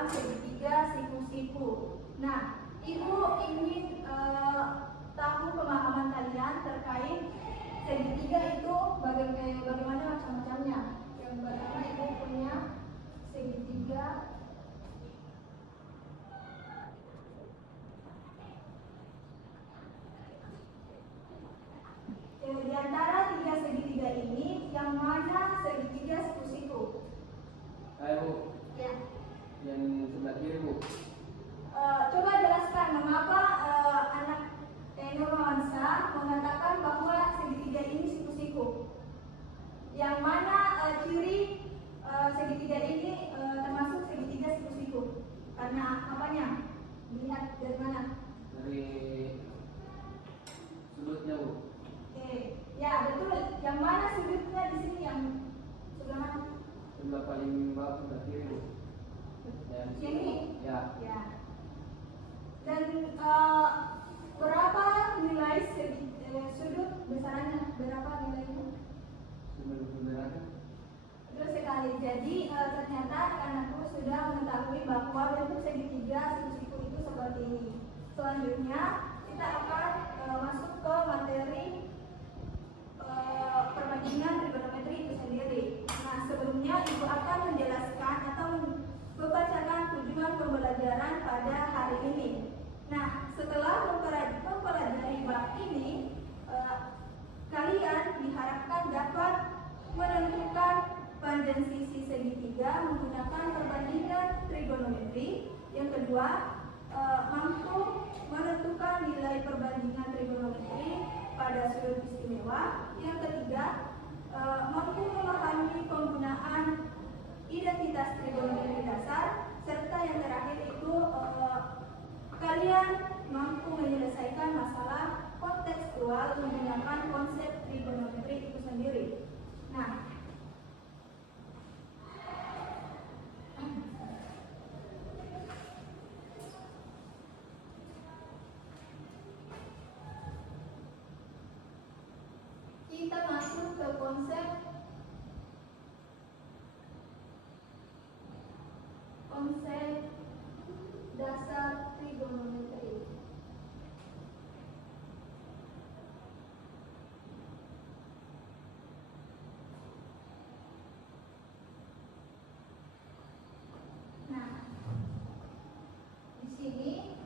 dalam segitiga siku-siku. Nah, Ibu ingin tahu pemahaman kalian terkait segitiga itu bagaimana macam-macamnya. Yang pertama Ibu punya segitiga di antara tiga segitiga ini, yang mana segitiga siku-siku? Ayo, Ya. yang sebelah kiri, Bu. Coba jelaskan mengapa anak Nurwansa mengatakan bahwa segitiga ini siku-siku. Yang mana ciri segitiga ini termasuk segitiga siku-siku? Karena apanya? Dilihat dari mana? Dari sudutnya, Bu. Oke, ya betul. Yang mana sudutnya di sini, yang sebelah mana? Sebelah paling bawah sebelah kiri, Bu. Yang ini? Ya. Ya. Dan berapa nilai sudut besarannya? Berapa nilainya? Sebenarnya. Betul sekali. Jadi ternyata anakku sudah mengetahui bahwa bentuk segitiga siku-siku itu seperti ini. Selanjutnya kita akan masuk ke materi perbandingan trigonometri itu sendiri. Nah, sebelumnya Ibu akan menjelaskan atau membacakan tujuan pembelajaran pada hari ini. Nah, setelah mempelajari bab ini, kalian diharapkan dapat menentukan panjang sisi segitiga menggunakan perbandingan trigonometri. Yang kedua, mampu menentukan nilai perbandingan trigonometri pada sudut istimewa. Yang ketiga, mampu memahami penggunaan identitas trigonometri dasar, serta yang terakhir itu kalian mampu menyelesaikan masalah kontekstual menggunakan konsep trigonometri itu sendiri. Nah, kita masuk ke konsep dasar trigonometri. Nah, di sini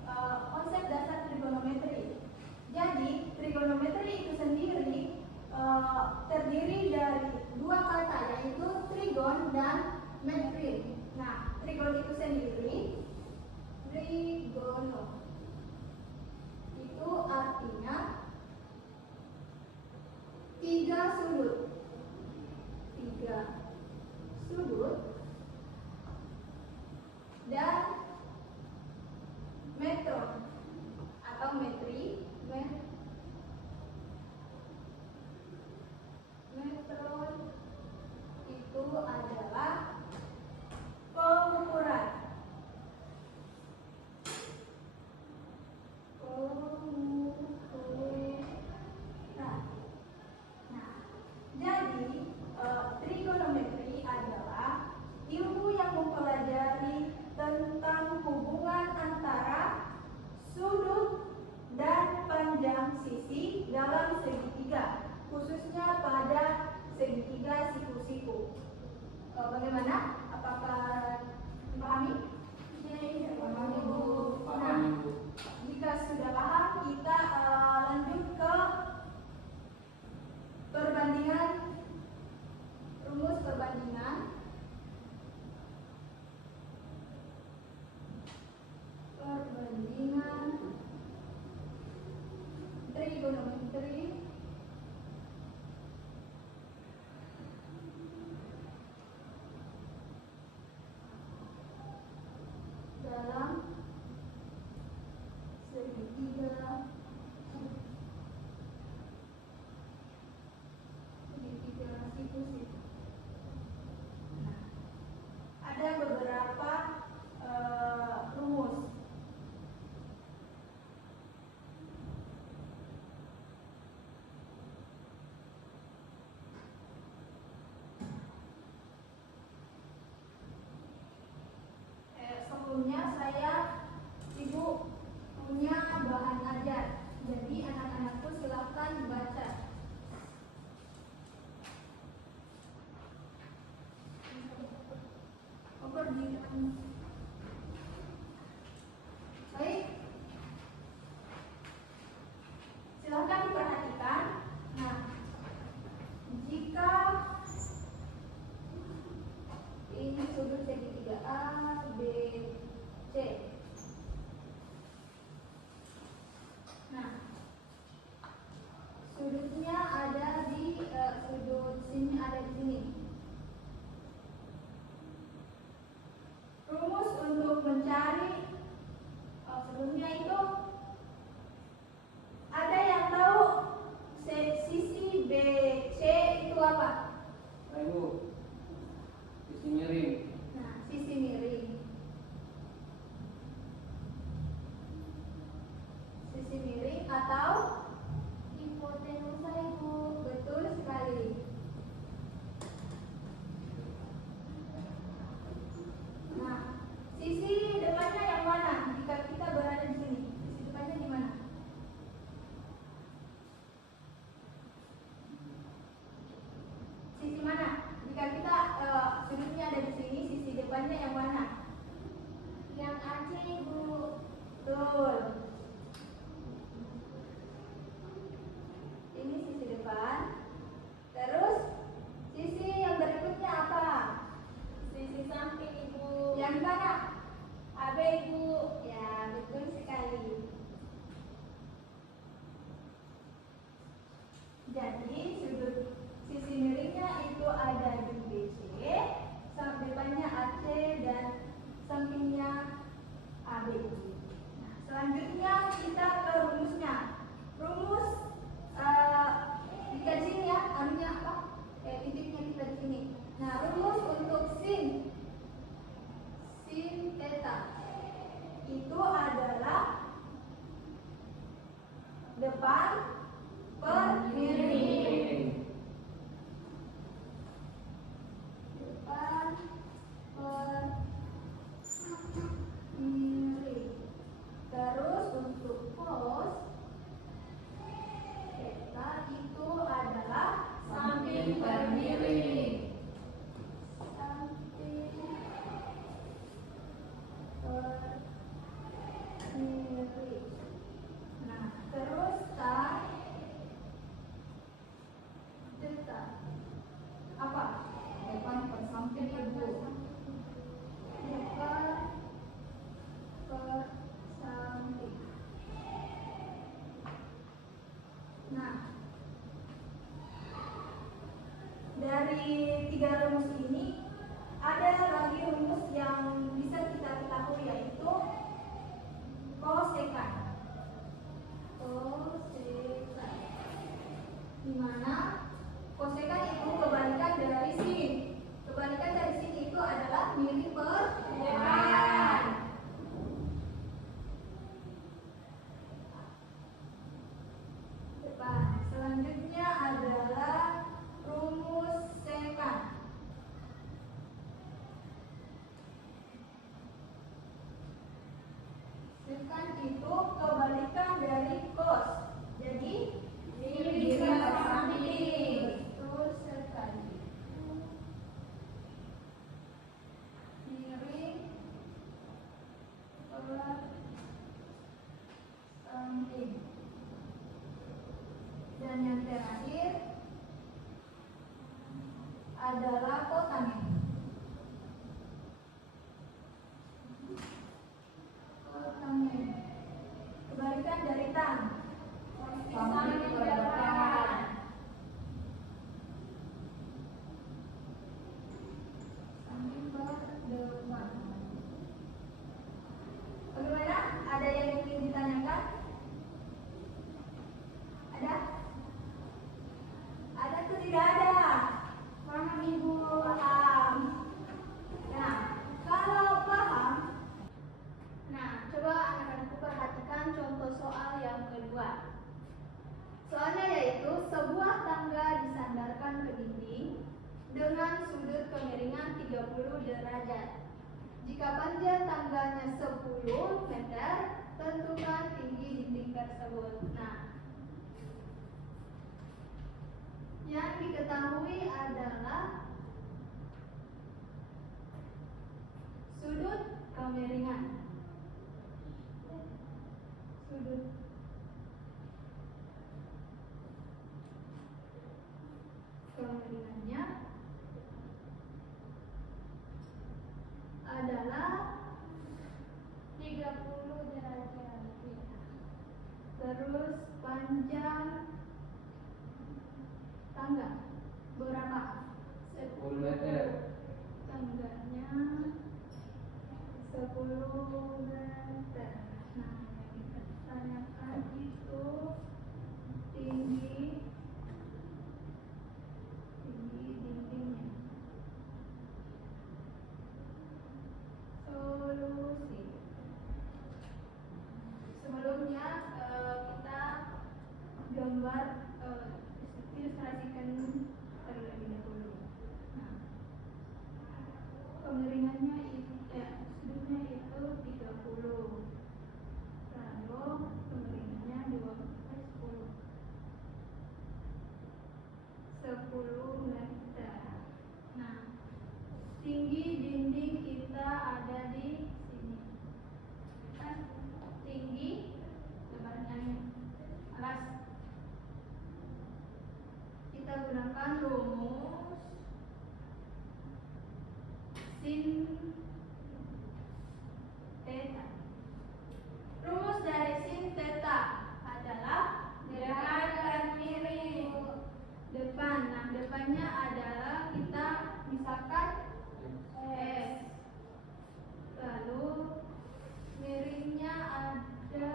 konsep dasar trigonometri. Jadi, trigonometri itu sendiri terdiri dari dua kata, yaitu trigon dan metri. Nah, trigon itu sendiri, trigono itu artinya tiga sudut dan metron atau metri. Metron itu adalah pengukuran. Nah, jadi trigonometri Baik, silahkan diperhatikan. Nah, jika ini sudut segitiga A, B, C. Nah, sudutnya ada di sudut sini, ada di sini. Rumus untuk mencari sebelumnya itu ada yang tahu sisi BC itu apa? Ibu, sisi miring. Nah, sisi miring. Sisi miring atau hipotenusa, Ibu. Betul sekali. Nah, sisi depannya yang mana? Jika kita berada di sini, sisi depannya di mana? Sisi mana? Jika kita sudutnya ada di sini, sisi depannya yang mana? Yang AC, Ibu. Betul. Ini sisi depan. Terus sisi yang berikutnya apa? Sisi samping, Ibu. Yang mana? AB, Ibu. Ya, betul sekali. Jadi sudut sisi miringnya itu ada di BC, depannya AC dan sampingnya AB. Nah, selanjutnya kita ke rumusnya. Rumus di sini ya, anunya apa? Titiknya kita di sini. Nah, rumus untuk sin theta itu adalah depan per miring. Depan per miring. Terus untuk cos theta itu adalah samping per miring. Samping per miring. Nah, terus tan theta apa? Depan per samping, Ibu. Depan per samping. Nah, dari tiga rumus ini ada lagi rumus yang bisa kita ketahui, yaitu kosekan. Kosekan, di mana kosekan itu kebalikan dari sin. Kebalikan dari sin itu adalah miring per depan. Depan. Selanjutnya adalah rumus sekan. Sekan itu kebalikan dari cos. Jadi miring per samping. Betul sekali. Miring per samping. Dan yang terakhir adalah kotangen. Kotangen kebalikan dari tan. Samping per depan. Samping per depan. Bagaimana? Ada yang ingin ditanyakan? Ada? Ada atau tidak ada? Paham, Ibu? Paham. Nah, kalau paham, nah coba anak-anakku perhatikan contoh soal yang kedua. Soalnya yaitu sebuah tangga disandarkan ke dinding dengan sudut kemiringan 30 derajat. Jika panjang tangganya 10 meter, tentukan tinggi dinding tersebut. Nah, yang diketahui adalah Sudut kemiringan. Sudut kemiringannya adalah 30 derajat. Terus panjang tangga berapa? 10 meter. Tangganya 10 meter. Nah, yang kita tanyakan itu tinggi dindingnya. Solusi. Sebelumnya kita gambar ilustrasikan terlebih dahulu. Nah, kemiringannya sudutnya itu 30. Lalu kemiringannya 10 meter. Nah, tinggi dinding kita ada di sini. Kan tinggi lebarnya alas. Kita gunakan rumus sin theta. Rumus dari sin theta adalah depan dan kiri. Depan, nah depannya adalah kita misalkan S. Lalu miringnya ada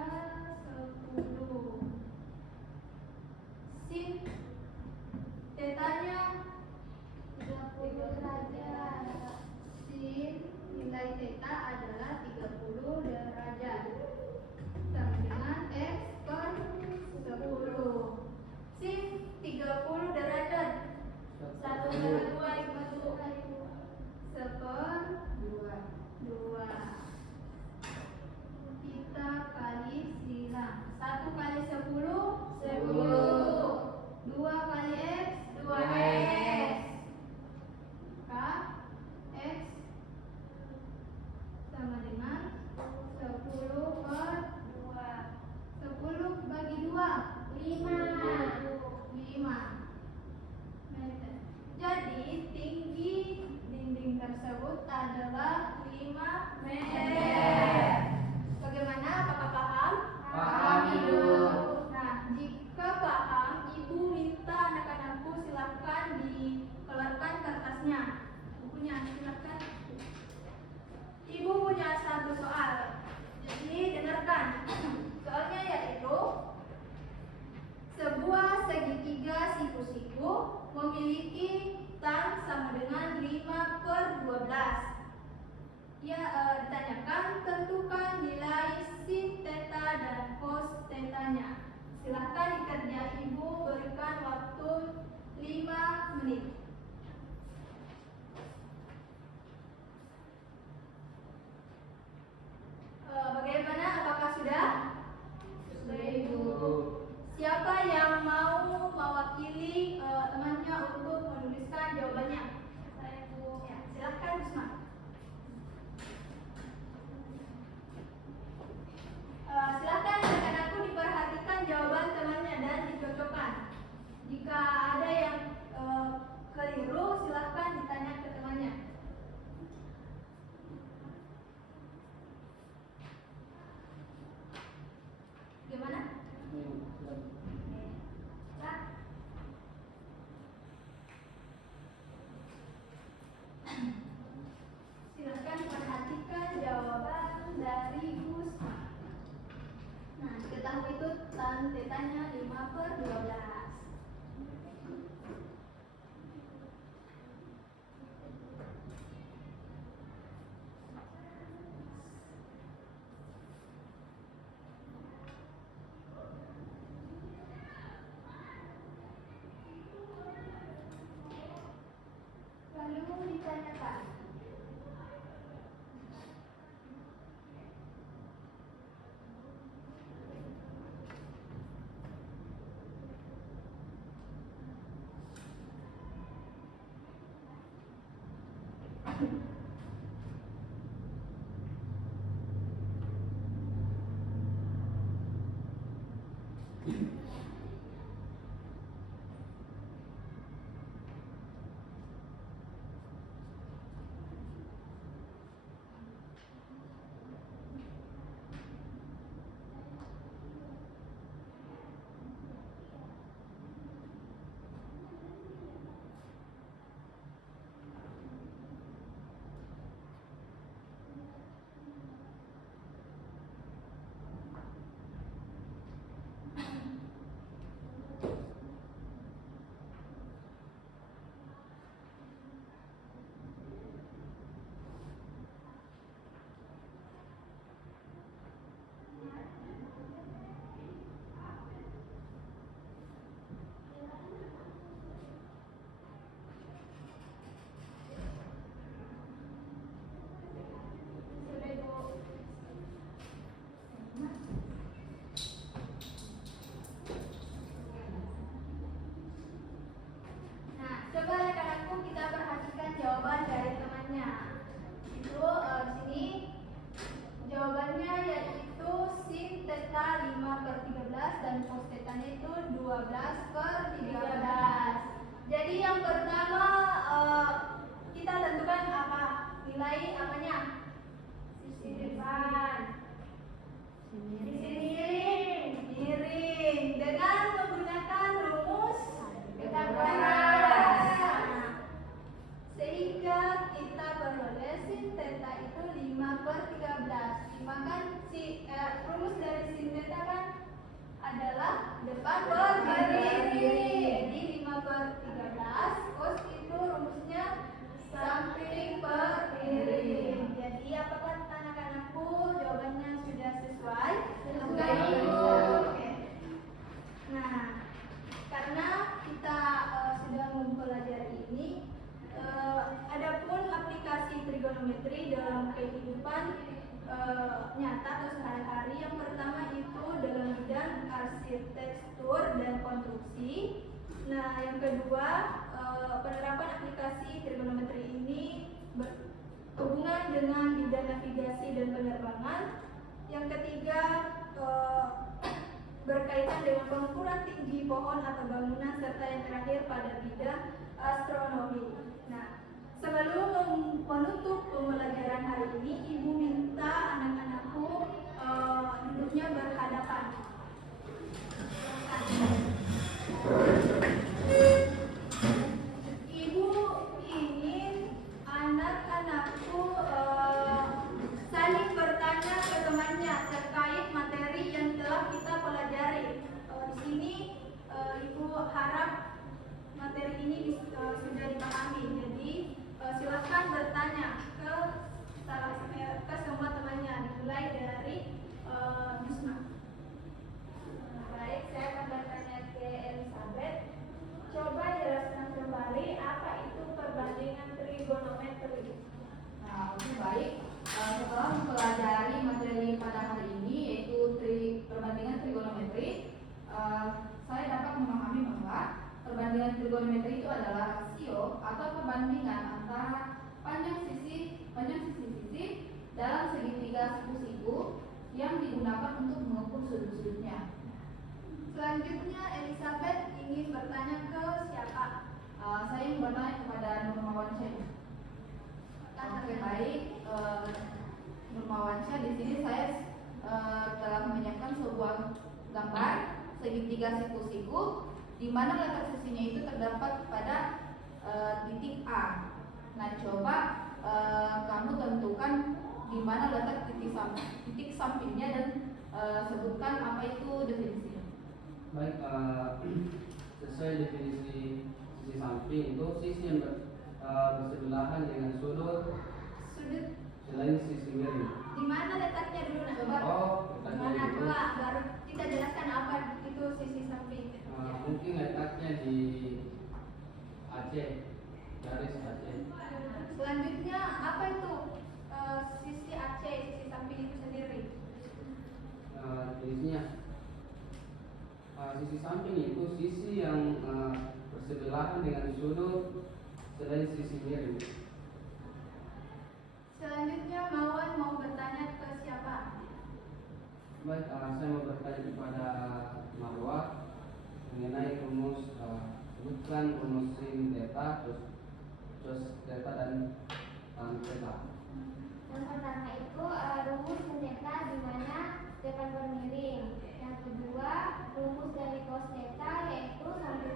10. Sin tetanya 30 derajat. Sin nilai theta adalah 30 derajat. Sama dengan X per 10. Sin 30 derajat. 1 tambah 2 = 2. Kita kali silang. 1 kali 10 10. 2 kali X 2X. X sama dengan 10 per 2. 10 bagi 2 5 meter. Jadi tinggi dinding tersebut adalah 5 meter. Bagaimana? Apakah paham? Paham, Ibu. Nah, jika paham, Ibu minta anak-anakku silakan dikeluarkan kertasnya. Bukunya silakan. Ibu punya satu soal. Jadi dengarkan. Soalnya yaitu sebuah segitiga siku-siku memiliki tan sama dengan 5/12. Ya, ditanyakan tentukan nilai sin theta dan cos theta-nya. Silahkan dikerja. Ibu berikan waktu 5 menit. Bagaimana? Apakah sudah? Sudah, Ibu. Siapa yang mau mewakili temannya untuk menuliskan jawabannya? Saya, Bu. Ya, silahkan, Busma. Silahkan anak-anakku diperhatikan jawaban temannya dan dicocokkan. Jika ada yang keliru, silahkan ditanya ke temannya. Gimana? Silahkan perhatikan jawaban dari Busma. Nah, diketahui itu tan tetanya 5/12. Lalu ditanyakan. trigonometri dalam kehidupan nyata atau sehari-hari. Yang pertama itu dalam bidang arsitektur dan konstruksi. Nah, yang kedua, penerapan aplikasi trigonometri ini berhubungan dengan bidang navigasi dan penerbangan. Yang ketiga, berkaitan dengan pengukuran tinggi pohon atau bangunan, serta yang terakhir pada bidang astronomi. Nah, sebelum menutup pembelajaran hari ini, Ibu minta anak-anakku duduknya berhadapan. Ibu ingin anak-anakku saling bertanya ke temannya terkait materi yang telah kita pelajari. Di sini Ibu harap materi ini sudah dipahami. Jadi silakan bertanya ke semua temannya, dimulai dari Yusma. Baik, saya akan bertanya ke Elizabeth. Coba jelaskan kembali apa itu perbandingan trigonometri. Nah, oke, baik. Setelah mempelajari materi pada hari ini yaitu perbandingan trigonometri, saya dapat memahami bahwa perbandingan trigonometri itu adalah rasio atau perbandingan antara panjang sisi-sisi dalam segitiga siku-siku yang digunakan untuk mengukur sudut-sudutnya. Selanjutnya Elizabeth ingin bertanya ke siapa? Saya ingin bertanya kepada Nurmawansyah. Oke, baik. Nurmawansyah, di sini saya telah menyiapkan sebuah gambar segitiga siku-siku di mana letak sisinya itu terdapat pada titik A. Nah, coba kamu tentukan di mana letak titik sampingnya dan sebutkan apa itu definisinya. Baik, sesuai definisi sisi samping itu sisi yang bersebelahan dengan sudut selain sisi miring. Di mana letaknya dulu? Nah, coba. Di mana Letaknya dulu? Baru kita jelaskan apa itu sisi samping. mungkin letaknya di Aceh, garis Aceh. Selanjutnya apa itu sisi AC, sisi samping itu sendiri? Definisinya sisi samping itu sisi yang bersebelahan dengan sudut selain sisi miring. Selanjutnya Mawon mau bertanya ke siapa? Baik, saya mau bertanya kepada Marwah mengenai rumus sebutkan rumus sin theta, cos theta dan tan theta. Yang pertama itu rumus sin theta di mana depan bermiring. Yang kedua rumus dari cos theta yaitu samping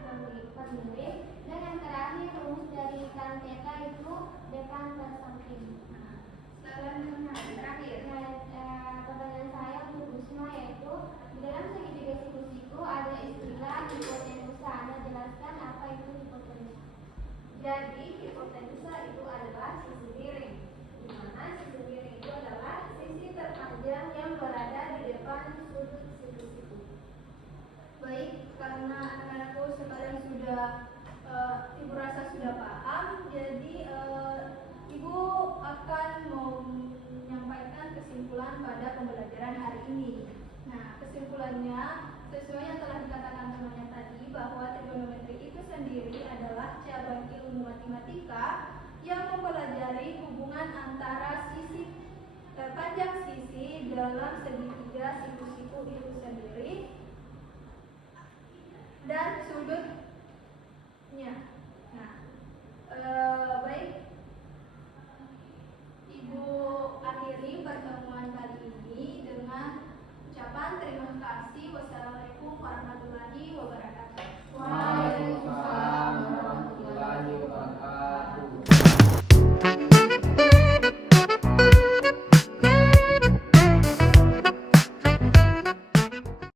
bermiring. Dan yang terakhir rumus dari tan theta itu depan bersamping. Selanjutnya terakhir. Pertanyaan saya untuk Usma yaitu di dalam segitiga siku-siku ada istilah hipotenusa. Anda jelaskan apa itu hipotenusa. Jadi hipotenusa itu adalah sisi miring, di mana sisi miring itu adalah sisi terpanjang yang berada di depan sudut siku-siku. Baik, karena anak-anakku sekalian sudah Ibu rasa sudah paham, jadi Ibu akan menyampaikan kesimpulan pada pembelajaran hari ini. Nah, kesimpulannya sesuai yang telah dikatakan temannya tadi, bahwa trigonometri itu sendiri adalah cabang ilmu matematika yang mempelajari hubungan antara sisi terpanjang sisi dalam segitiga siku-siku itu sendiri dan sudut